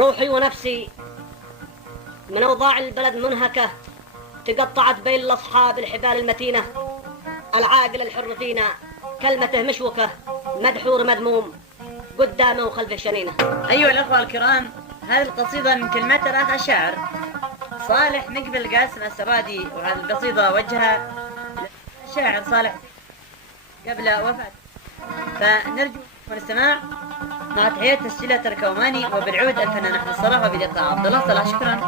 روحي ونفسي من أوضاع البلد منهكة، تقطعت بين الأصحاب الحبال المتينة. العاقل الحر فينا كلمته مشوكة، مدحور مذموم قدامه وخلفه شنينة. أيها الأخوة الكرام، هذه القصيدة من كلمات الأخ الشاعر صالح مقبل قاسم السرادي، وهذه القصيدة وجهها الشاعر صالح قبل وفاته، فنرجو الاستماع مع تحية تسجيلات الكوماني، وبالعود الفنان أحمد صلاح، وبلقاء عبد الله صلاح. شكرا.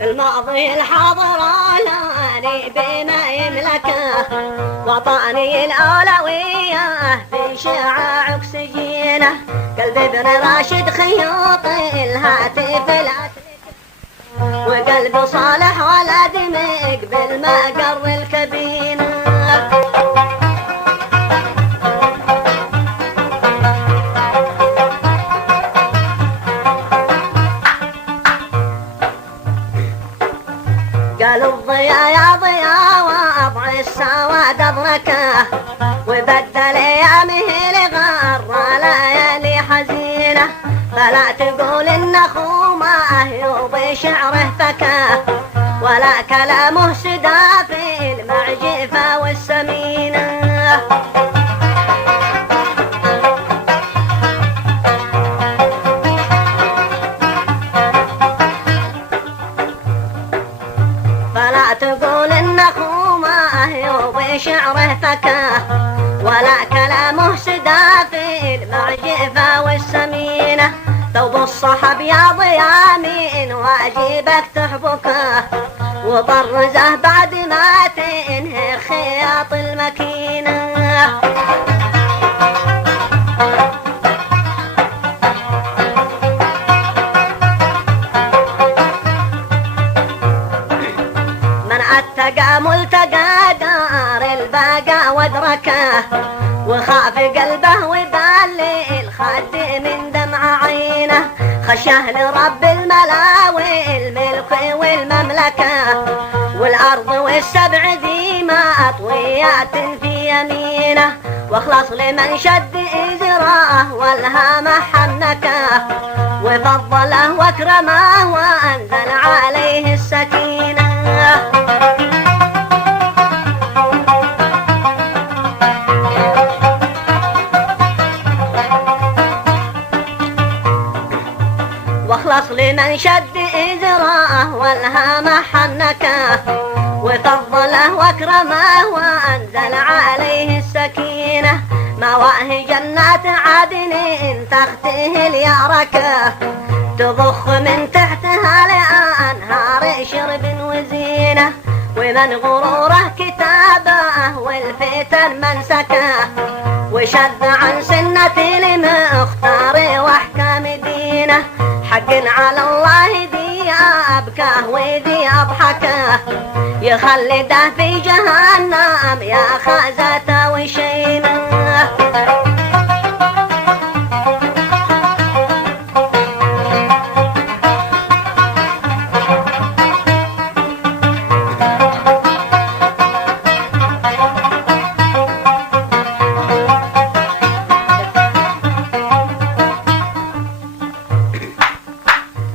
الماضي الحاضر علاني بما يملكه، وطاني الأولوية في شعاع أكسجينه. قلب ابن راشد خيوط الهاتف الأتلك، وقلب صالح ولد مقبل ما قر الكبينة. قالوا الضياء يا ضياء وضع السواد أدركه، وبدل أيامه لغر ليالي حزينة. فلا تقول إن خومه يوضي شعره فكاه، ولا كلامه سدى في المعجفة والسمينة. تقول إن خومه يوضي شعره فكاه، ولا كلامه سدى في المعجفة والسمينة. ثوب الصحب يا ضياء من واجبك تحبكه، وطرزه بعد ما تنهي خياط المكينة. اتقى ملتقى دار البقى وادركه، وخاف قلبه وبال الخد من دمع عينه. خشاه لرب الملا والملك والمملكة، والأرض والسبع ذي ما أطويات في يمينه. واخلص لمن شد إزراه والهام حنكه، وفضله واكرمه وأنزل عليه السكينة. واخلص لمن شد إزراه والهام حنكه، وفضله واكرمه وأنزل عليه السكينة. مواهي جنات عدن تخته الياركه، تضخ من تحتها لأنهار شرب وزينة. ومن غروره كتابه والفتن منسكه، وشذ عن سنة المختار واحكام دينه. حق على الله ذي أبكاه وذي أضحكه، يخلده في جهنم يا خازة وشينه.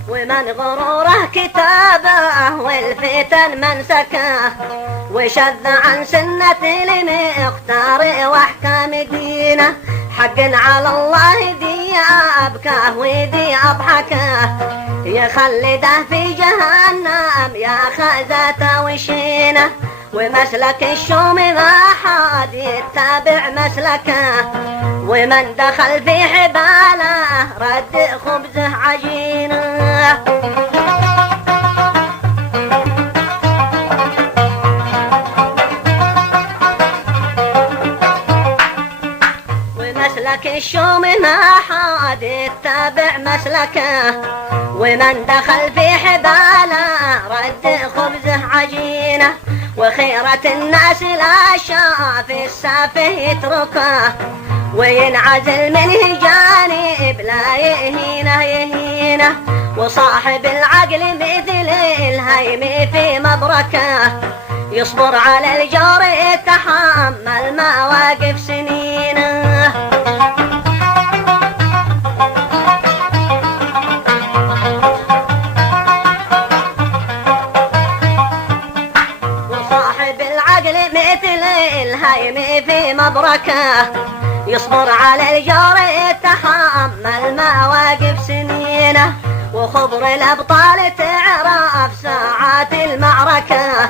ومن غروره كتابه والفتن منسكه، وشذ عن سنة المختار واحكام دينه. حق على الله ذي أبكاه وذي أضحكه، يخلده في جهنم يا خازة وشينه. ومسلك الشوم ما حد يتبع مسلكه، ومن دخل في حباله رد خبزه عجينه. ذاك الشوم ما حد يتبع مسلكه، ومن دخل في حباله رد خبزه عجينه، وخيرة الناس لا شاف السافه يتركه، وينعزل منه جانب لا يهينه، وصاحب العقل مثل الهيم في مبركه، يصبر على الجور يتحمل مواقف سنينه. وصاحب العقل مثل الهيم في مبركه، يصبر على الجور يتحمل مواقف سنينه، وخبر الأبطال تعرف ساعات المعركة،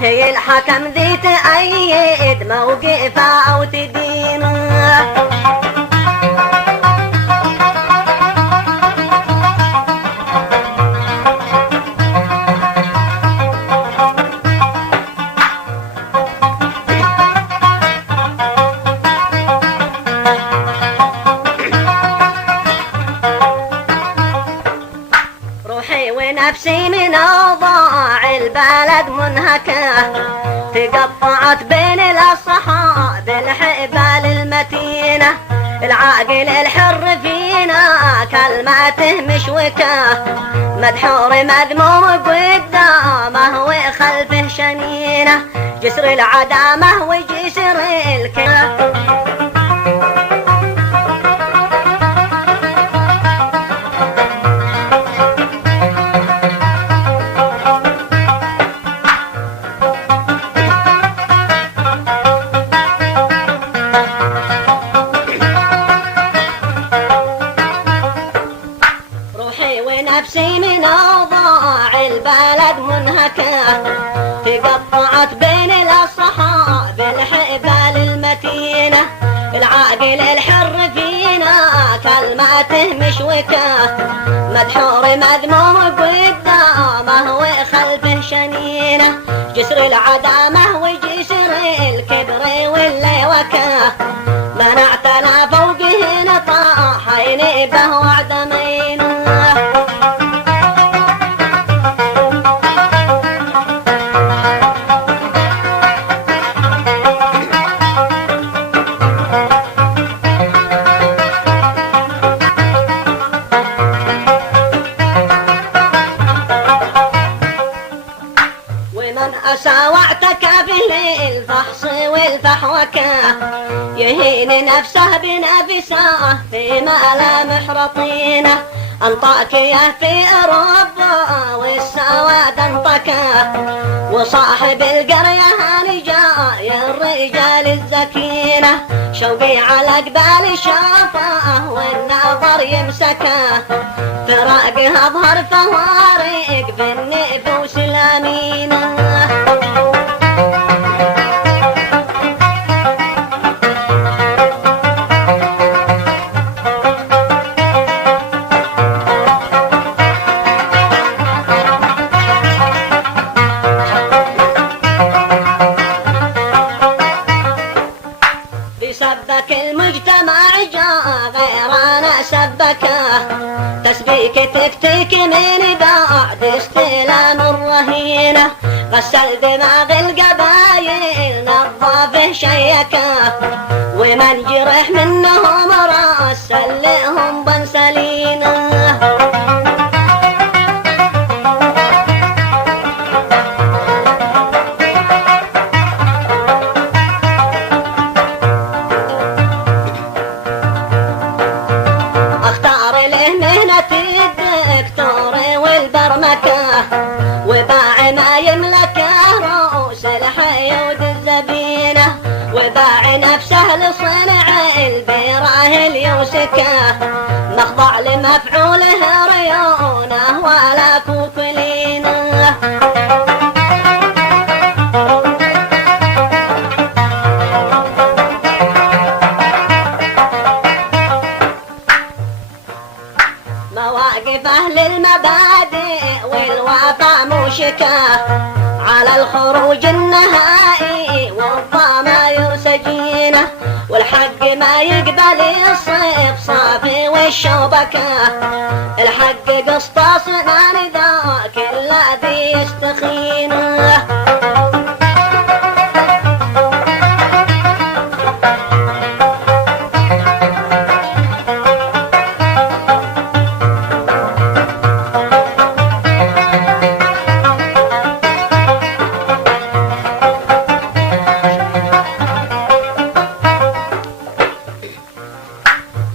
هي الحكم ذي تأيد موقفه أو تدينه. نفسي من أوضاع البلد منهكة، تقطعت بين الأصحاب الحبال المتينة، العاقل الحر فينا كلماته مشوكة، مدحور مذموم قدامه وخلفه شنينة، جسر العدامة وجسر الكنة. نفسي من أوضاع البلد منهكة، تقطعت بين الأصحاب الحبال المتينة، العاقل الحر فينا كلماته مشوكة، مدحور مذموم قدامه وخلفه شنينة، جسر العدامة وجسر الكبر والليوكة، منعتنا فوقه نطاح ينبه وعدمينه. ساوعتك في الفحص والفحوكة، يهين نفسه بنفسه في ملامح رطينة، أنطاكية في أوروبا والسواد أنطكة، وصاحب القرية هنجاي الرجال الزكينة، شوقي على قبال شافه والنظر يمسكه، فراقه أظهر فوارق بالنفوس الأمينة. بسبك المجتمع جاء غيرنا سبكه، تسبيك تكتك من بعد استلام الرهينة، غسل دماغ القبايل نظافه شيكه، ومن جرح منهم راسل لهم بنسلينه. الدكتور والبرمكة، وباع ما يملكه رؤوس الحيود الزبينة، وباع نفسه لصنع البيراه اليوسكة، مخضع لمفعوله ريونه ولا كوكلينه. مواقف أهل المبادئ والوفا موشكة، على الخروج النهائي والضمائر سجينة، والحق الحق ما يقبل الصيف صافي والشوبكة، الحق قسطاس ما ذاك الذي يستخينه.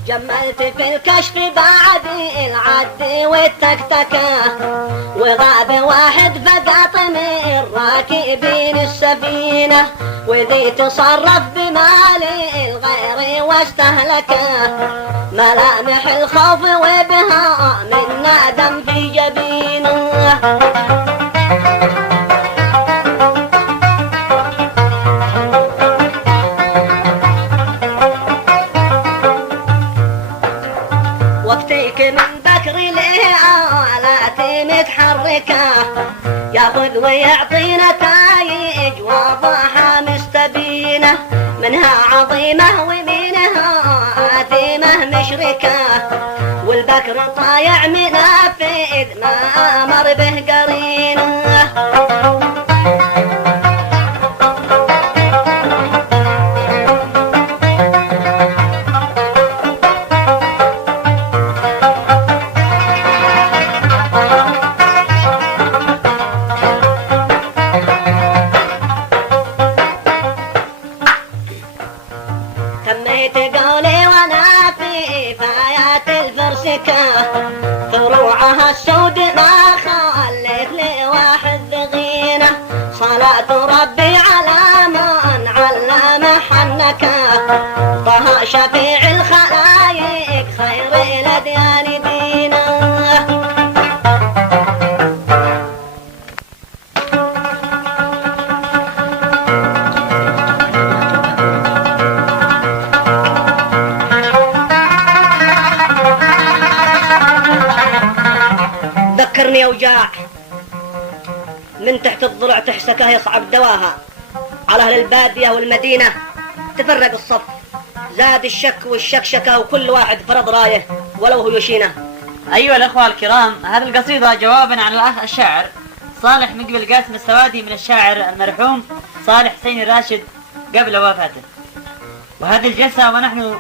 جملت في الكشف بعد العد والتكتكة، وغاب واحد فقط من راكبين السفينة، وذي تصرف بمال الغير واستهلكه، ملامح الخوف وبها من ندم في جبينه. وقتك من بكر الآلات متحركة، ياخذ ويعطي نتايج واضحة مستبينة، منها عظيمة ومنها آثمة مشركة، والبكر طايع منافذ ما مر به قرينه. تميت قولي وانا في فايات الفرسكة، فروعها السود ما خليت لي واحد ذغينة، صلاة ربي على من علم حنكة، طه شفيع الخلايق خير الأديان دينه. ذكرني أوجاع من تحت الضلع تحسكه يصعب دواها، على أهل البادية والمدينة تفرق الصف، زاد الشك والشكشكة وكل واحد فرض رايه ولو هو يشينه. أيها الأخوة الكرام، هذه القصيدة جوابا عن الأخ الشاعر صالح مقبل قاسم السوادي من الشاعر المرحوم صالح حسين الراشد قبل وفاته. وهذه الجلسة ونحن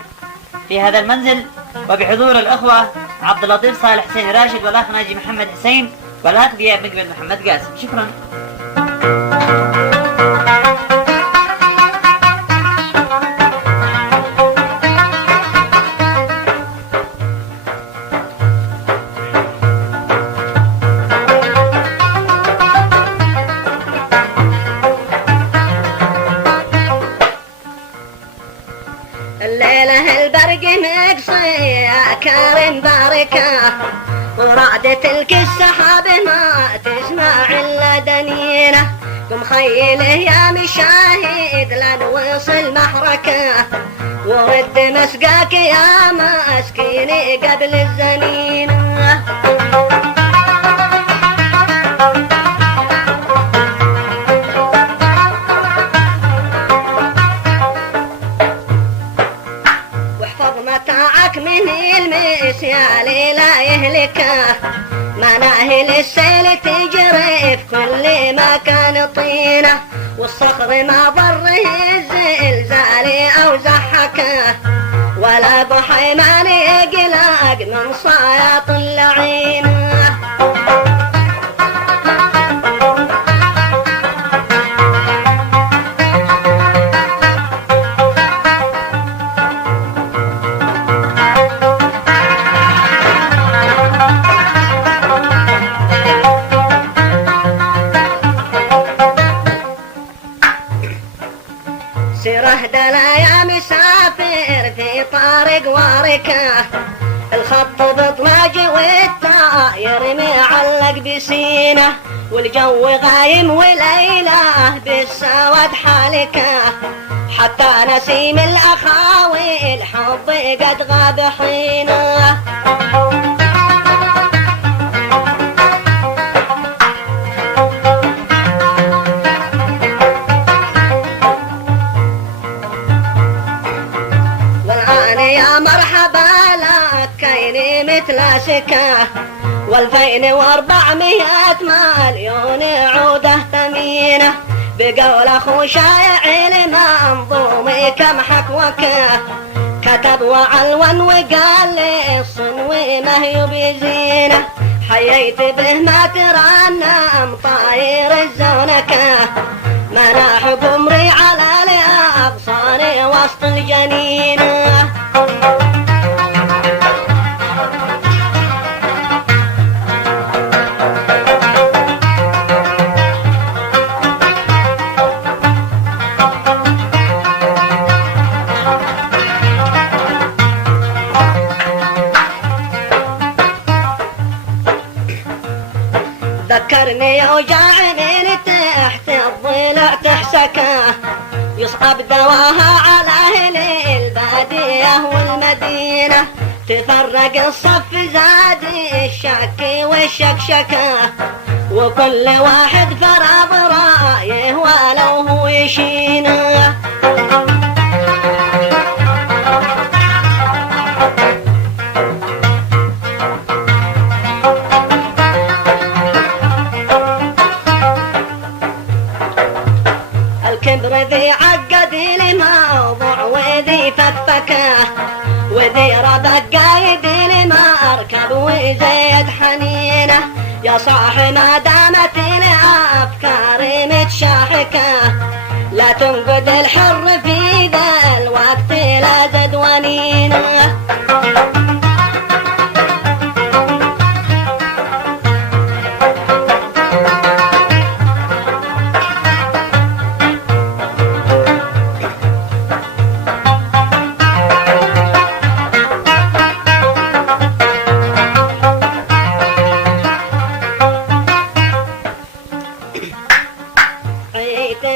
في هذا المنزل وبحضور الأخوة عبد اللطيف صالح حسين الراشد والأخ ناجي محمد حسين والأخ ضياء مقبل محمد قاسم. شكرا. الليلة البرق مقصي يا كريم باركة، ورعدة السحاب ما تسمع إلا دنينة، قم خيله يا مشاهد لن وصل محركة، ورد مسقاك يا مسكيني قبل الزنينة. متاعك من المسيال لا يهلكه، مناهل السيل تجري في كل مكان طينه، والصخر ما ضره الزلزال او زحكه، ولا بحيمان يقلق من صياط اللعينه. سيره دلا يا مسافر في طارق واركه، الخط بطلاج والطاير معلق بسينه، والجو غايم وليله بالسواد حالكه، حتى نسيم الاخاوي الحب قد غاب حينه. متلاسكة، و2400 مليون عودة ثمينة، بقول اخو شايع المنظوم كم حكوكه، كتب وعلون وقال لي الصنوي ما هي بزينه، حييت به ما ترنم طاير الزونكه، مناح قمري على الاغصان وسط الجنينه. ذكرني يوجع من تحت الضلع تحسكه، يصعب دواها على اهل الباديه والمدينه، تفرق الصف زاد الشك والشكشكه، وكل واحد فرض رايه ولو هو يشينه. الكبر ذي عقد الموضوع وذي فكفكه، وذي ربك قايد المركب وزيد حنينه، يا صاح ما دامت الافكار متشاحكه، لا تنقد الحر في ذا الوقت لا زد ونينه.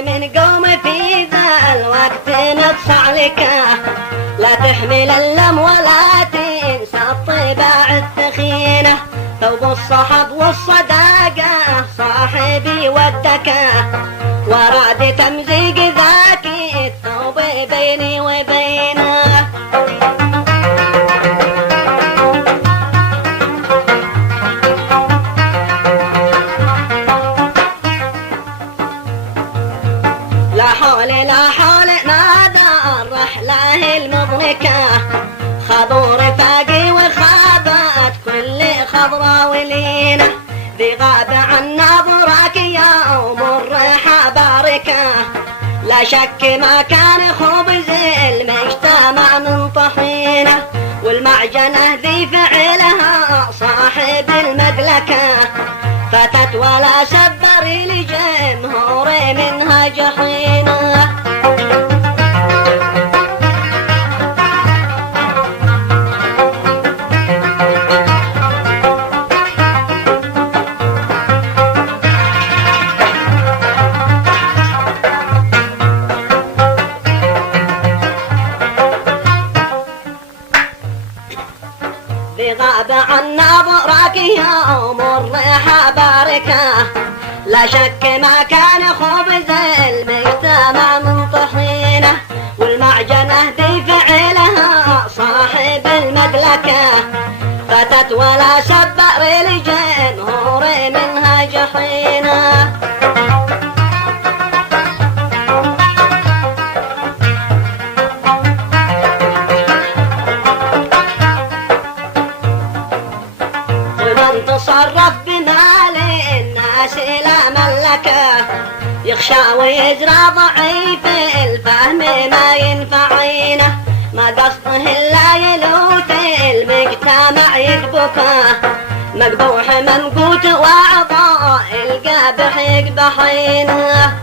من قوم في ذا الوقت نتصع لك، لا تحمل اللم ولا تنسى الطباع الثخينة، ثوب الصحب والصداقة صاحبي ودك، وراد تمزيق ذاك الثوب بيني وبينه. لا حول نادى الرحلة المضنكة، خضوا رفاقي وخابت كل خضرة ولينة، ذي غاب عن نظرك يوم الريحة باركة، لا شك ما كان خبز المجتمع من طحينة، والمعجنة ذي فعلها صاحب المدلكة، فتت ولا سبر لجمهور منها جحينه. بغاب عن نظرك يوم الريحة باركة، لا شك ما كان خبز المجتمع من طحينة، والمعجنة ذي فعلها صاحب المدلكة، فتت ولا سبر لجمهور منها جحينة. ومن تصرف بمال الناس لا ملكه، يخشى ويجرى ضعيف الفهم ما ينفعينه، ما قصده الا يلوث المجتمع يدبكه، مقبوح منقوت واعضاء القابح يقبحينه.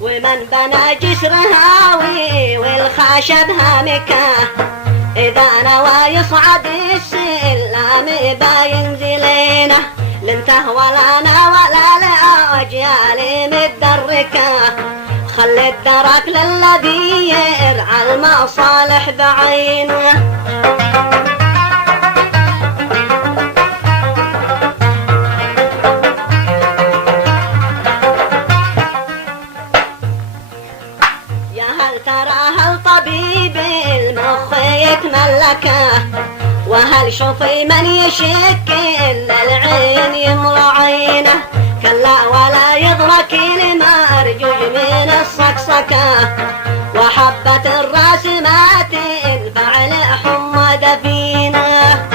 ومن بنى جسر هاوي والخشب هامكه، إذا نوى يصعد السلام باينزلينه، لنته ولا انا ولا الاجيال متدركه، خلي الدرك للذي يرعى المصالح بعينه. يا هل ترى هل طبيب المخ يتملكه، وهل شوفي من يشك إلا العين يمر عينه، كلا ولا يدرك المرجوج من الصكصكة، وحبة الراس ما تنفع لحم دفينه.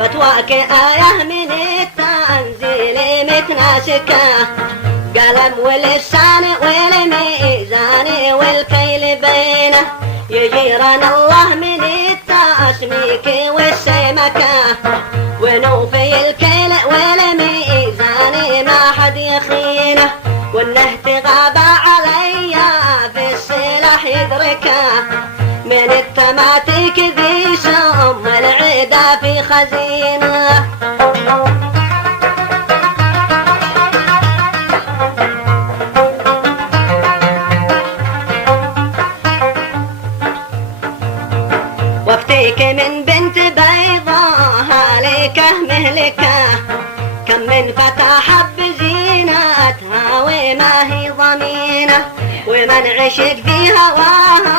فتواك آية من التنزيل متناسكة، قلم واللسان والميزان والكيل بينه، يجيران الله من التسميك والسمكة، ونوفي الكيل والميزان ما حد يخينه، والنهت غاب علي في السلاح يدركه، من التماتيك ذي سم العدا في خزينه. وافتيك من بنت بيضاها لك مهلكة، كم من فتى حب زينتها وما هي ضمينة، ومن عشق في هواها